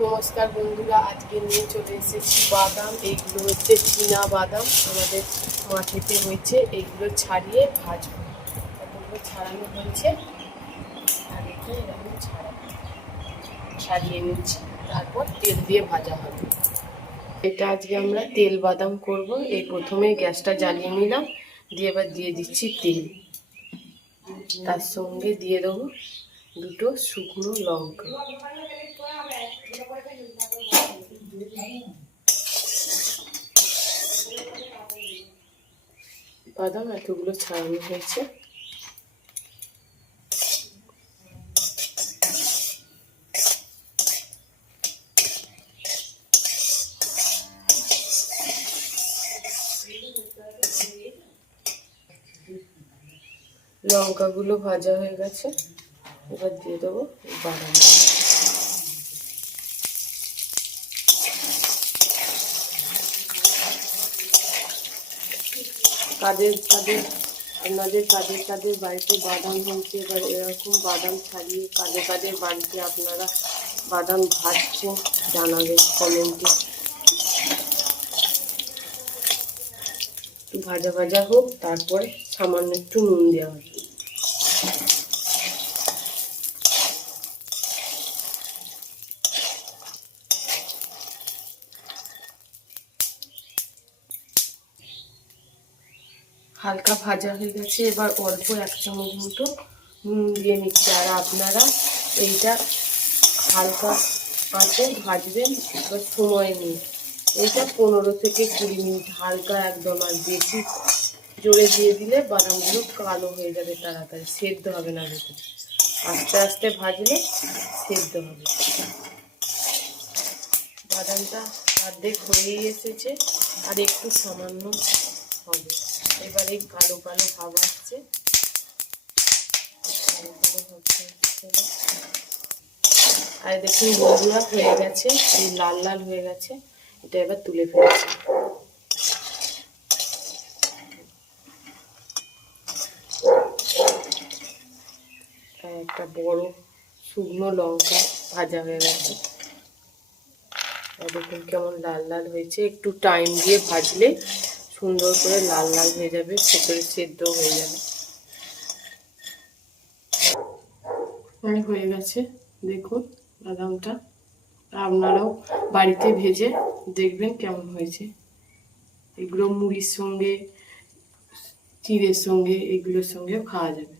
নমস্কার বন্ধুরা, আজকে নিয়ে চলে এসেছি বাদাম। এইগুলো হচ্ছে চীনা বাদাম। আমাদের মাঠেতে হয়েছে। এইগুলো ছাড়িয়ে ভাজবো। এগুলো ছাড়ানো হয়েছে। আর এটা এরকম ছাড়ানো ছাড়িয়ে নিচ্ছি। তারপর তেল দিয়ে ভাজা হবে। এটা আজকে আমরা তেল বাদাম করব। এই প্রথমে গ্যাসটা জ্বালিয়ে নিলাম। দিয়ে এবার দিয়ে দিচ্ছি তেল। তার সঙ্গে দিয়ে দেবো দুটো শুকনো লঙ্কা। বাদাম এতগুলো ছাড়ানো হয়েছে। লঙ্কাগুলো ভাজা হয়ে গেছে। এবার দিয়ে দেবো বাদাম। কাদের কাদের আপনাদের কাদের কাদের বাড়িতে বাদাম হয়েছে, এবার এরকম বাদাম ছাড়িয়ে কাদের কাদের বাড়িতে আপনারা বাদাম ভাজছেন জানাবেন কমেন্টে। ভাজা ভাজা হোক, তারপরে সামান্য একটু নুন দেওয়া হবে হালকা ভাজা হয়ে গেছে, এবার অল্প এক চামচ মতো নুন দিয়ে নিচ্ছি। আর আপনারা এইটা হালকা আঁচে ভাজবেন এবার সময় নিয়ে। এইটা পনেরো থেকে কুড়ি মিনিট হালকা একদম আর বেশি জোরে দিয়ে দিলে বাদামগুলো কালো হয়ে যাবে তাড়াতাড়ি, সেদ্ধ হবে না ভেতরে আস্তে আস্তে ভাজলে সেদ্ধ হবে। বাদামটা অর্ধেক হয়েই এসেছে, আর একটু সামান্য হবে। এবারে কালো কালো ভাব আসছে। আর দেখুন বন্ধুরা হয়ে গেছে, এই লাল লাল হয়ে গেছে, এটা এবার তুলে ফেলছি। একটা বড় শুকনো লঙ্কা ভাজা হয়ে গেছে। দেখুন, কেমন লাল লাল হয়েছে। একটু টাইম দিয়ে ভাজলে সুন্দর করে লাল লাল হয়ে যাবে ভেতরে সেদ্ধ হয়ে যাবে। অনেক হয়ে গেছে, দেখুন বাদামটা। আপনারাও বাড়িতে ভেজে দেখবেন কেমন হয়েছে। এগুলো মুড়ির সঙ্গে, চিড়ের সঙ্গে, এগুলোর সঙ্গেও খাওয়া যাবে।